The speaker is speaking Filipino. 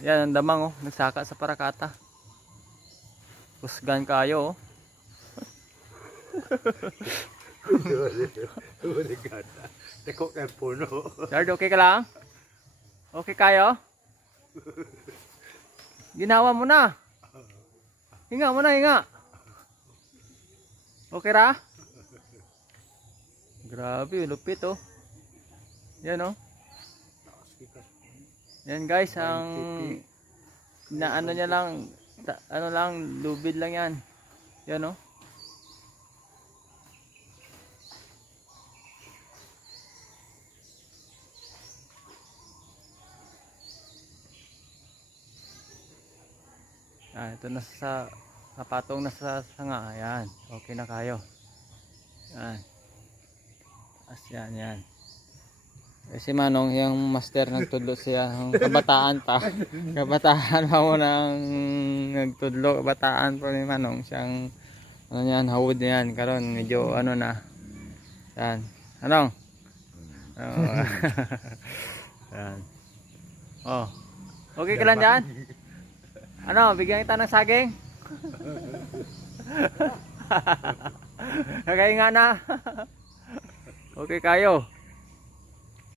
Yan ang damang oh, nagsaka sa parakata. Kusgan kayo oh. Teko kay puno. Lord, okay ka lang? Okay kayo? Ginawa mo na. Hinga mo na, hinga. Okay ra? Grabe, lupit oh. Yan oh. Yan guys, ang na ano niya lang, ano lang, lubid lang yan. Yan oh. Ito na sa napatong na sa sanga. Ayan, okay na kayo. Yan. As yan, yan. Si Manong yung master nagtudlo siya, yung kabataan pa. Kabataan pa mo nang nagtudlo, kabataan pa ni Manong. Siyang ano yan, hawod niyan. Karon medyo ano na. Yan. Anong? Oh. Yan. Oh. Okay ka lang dyan? Ano, bigyan kita ng saging? Okay nga na. Okay kayo.